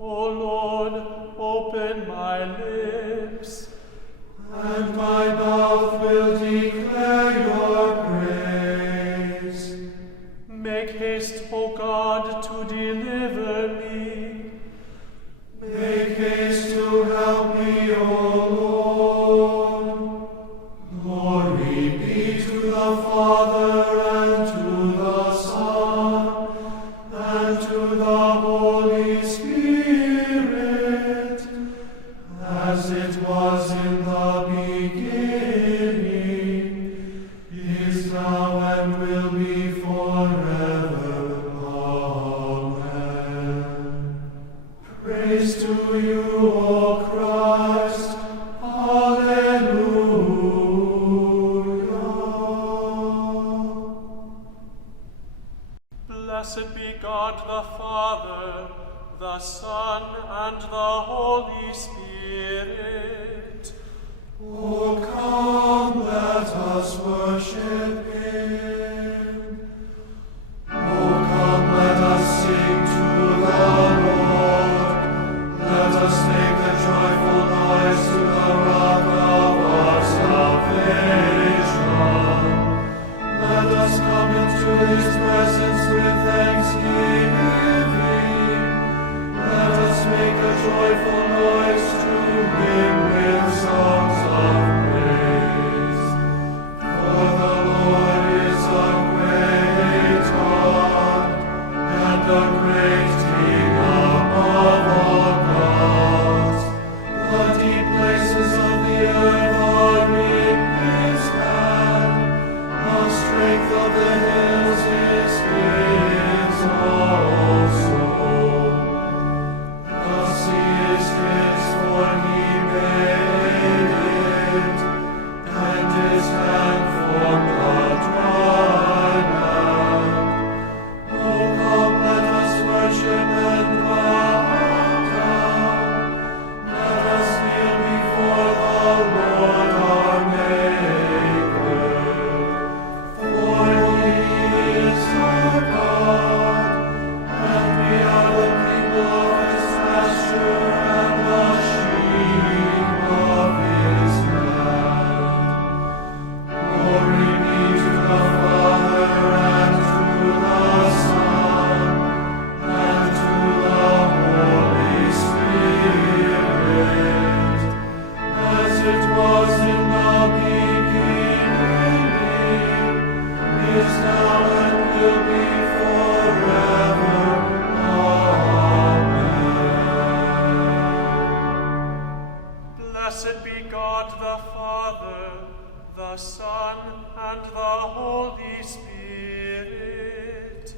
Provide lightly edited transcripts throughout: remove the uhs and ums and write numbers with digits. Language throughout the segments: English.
O Lord, open my lips, and my mouth will declare your praise. Make haste, O God, to deliver me. Make haste to help me, O Lord. Glory be to the Father, and to the Son, and to the Holy Spirit, as it was in the beginning, is now, and will be forever. Amen. Praise to you, O Christ. Alleluia. Blessed be God the Father, the Son, and the Holy Spirit. O come, let us worship him. O come, let us sing to the Lord. Let us make a joyful noise to the rock of our salvation. Let us come into his presence with thanksgiving. Let us make a joyful noise to him with songs of praise. For the Lord is a great God, and a great King above all gods. The deep places of the earth are in his hand. The strength of the hills is his also. The sea is his, for he made it, and his hand formed the dry land. Oh, come, let us worship and bow down. Let us kneel before the Lord our Maker. For he is our God, and we are the people of his pasture and the sheep of his hand. Glory be to the Father, and to the Son, and to the Holy Spirit, as it was in the beginning, is now, and will be forever. Amen. Blessed be God the Father, the Son, and the Holy Spirit.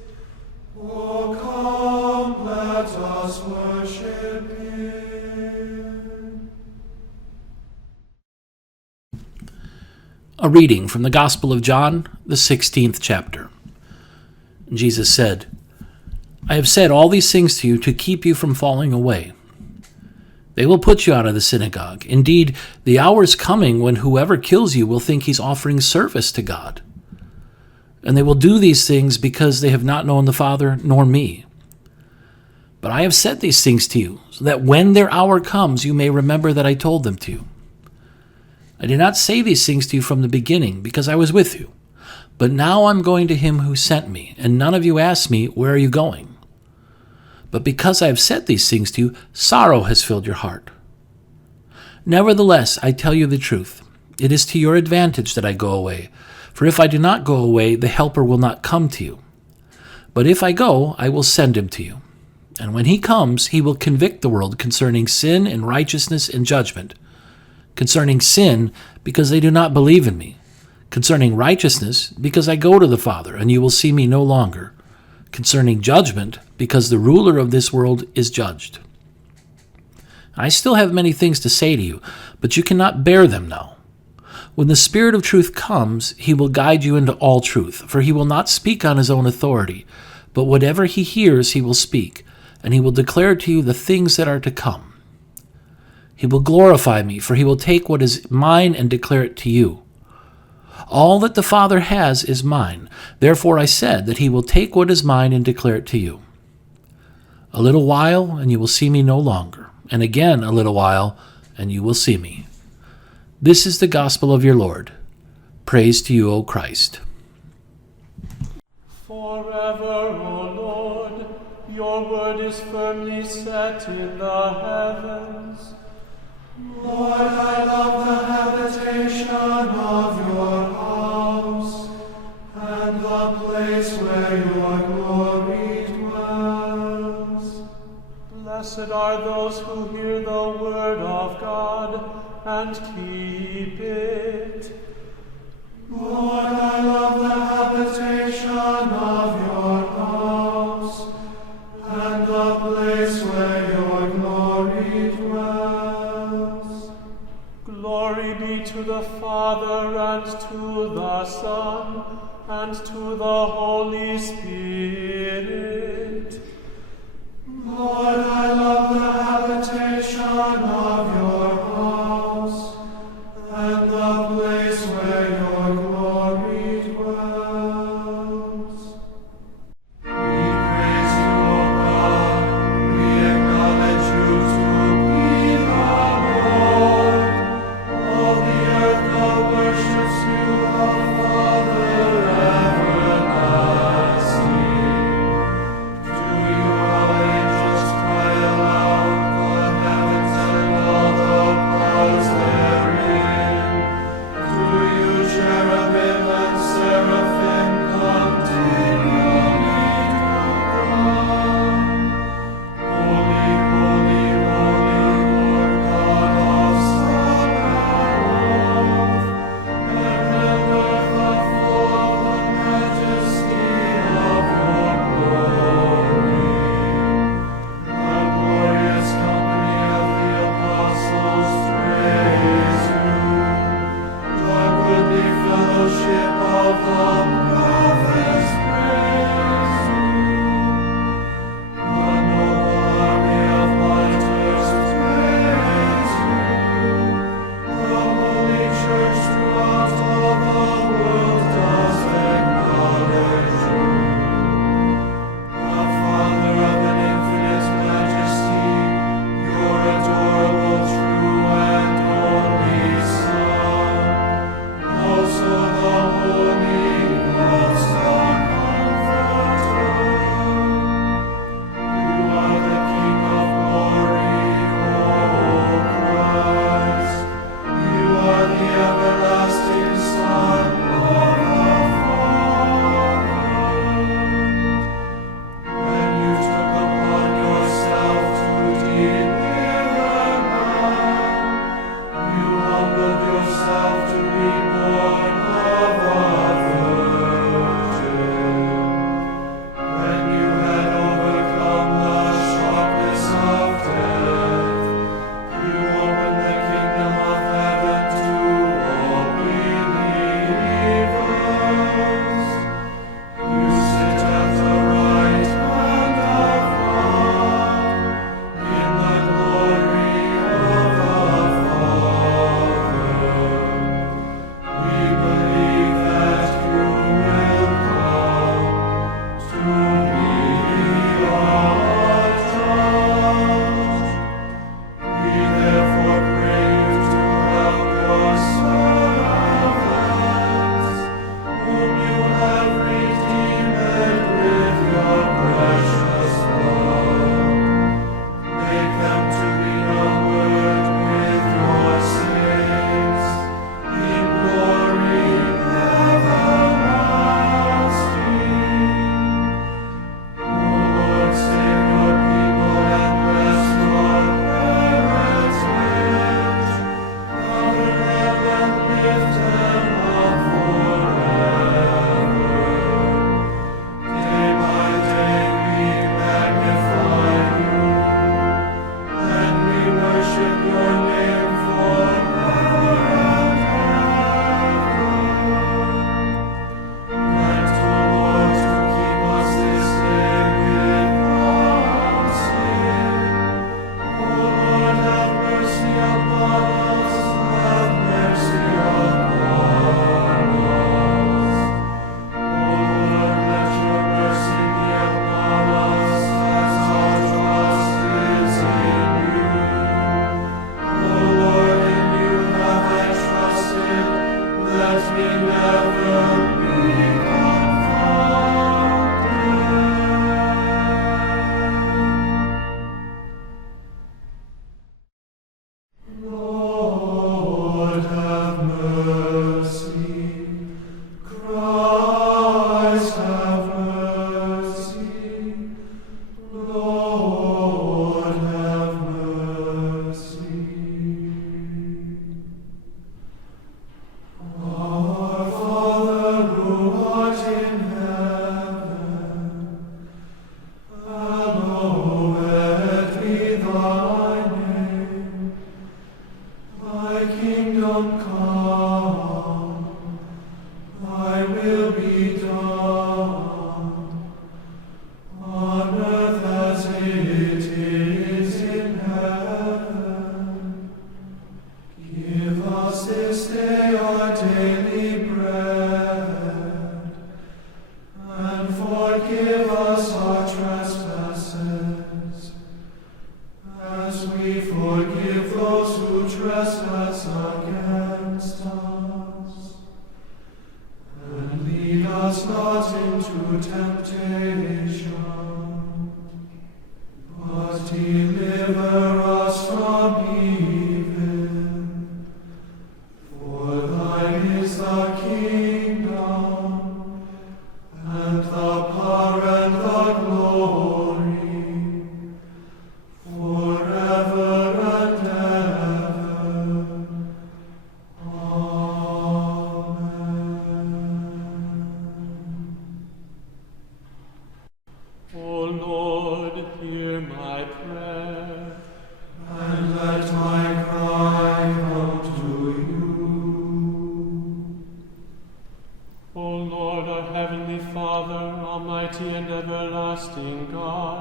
O come, let us worship him. A reading from the Gospel of John, the 16th chapter. Jesus said, I have said all these things to you to keep you from falling away. They will put you out of the synagogue. Indeed, the hour is coming when whoever kills you will think he's offering service to God. And they will do these things because they have not known the Father nor me. But I have said these things to you, so that when their hour comes, you may remember that I told them to you. I did not say these things to you from the beginning, because I was with you. But now I'm going to him who sent me, and none of you asked me, where are you going? But because I have said these things to you, sorrow has filled your heart. Nevertheless, I tell you the truth. It is to your advantage that I go away. For if I do not go away, the Helper will not come to you. But if I go, I will send him to you. And when he comes, he will convict the world concerning sin and righteousness and judgment. Concerning sin, because they do not believe in me. Concerning righteousness, because I go to the Father, and you will see me no longer. Concerning judgment, because the ruler of this world is judged. I still have many things to say to you, but you cannot bear them now. When the Spirit of truth comes, he will guide you into all truth, for he will not speak on his own authority, but whatever he hears he will speak, and he will declare to you the things that are to come. He will glorify me, for he will take what is mine and declare it to you. All that the Father has is mine. Therefore I said that he will take what is mine and declare it to you. A little while, and you will see me no longer, and again a little while, and you will see me. This is the gospel of your Lord. Praise to you, O Christ. Forever, O Lord, your word is firmly set in the heavens. Lord, I love the habitation of your house, and the place where your glory dwells. Blessed are those who hear the word of God and keep it. Lord, I love the habitation of your house, and the place where your glory dwells. Glory be to the Father, and to the Son, and to the Holy Spirit. Lord, I love the habitation of your house, and the place where your glory dwells. We praise you, O God. We acknowledge you to be the Lord. All the earth now worships you, the Father everlasting. To you all angels cry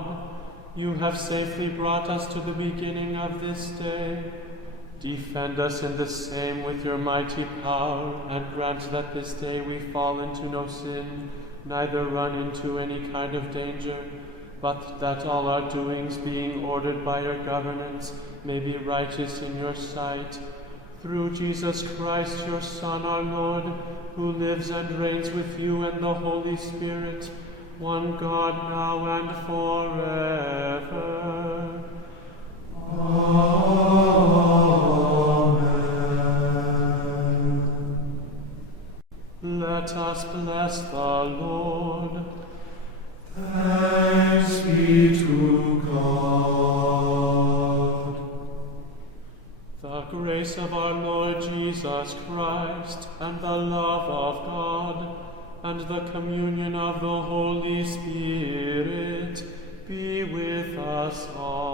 God, you have safely brought us to the beginning of this day. Defend us in the same with your mighty power, and grant that this day we fall into no sin, neither run into any kind of danger, but that all our doings, being ordered by your governance, may be righteous in your sight. Through Jesus Christ, your Son, our Lord, who lives and reigns with you and the Holy Spirit, one God, now and forever. Amen. Let us bless the Lord. Thanks be to God. The grace of our Lord Jesus Christ, and the love of God, and the communion of the Holy Spirit be with us all.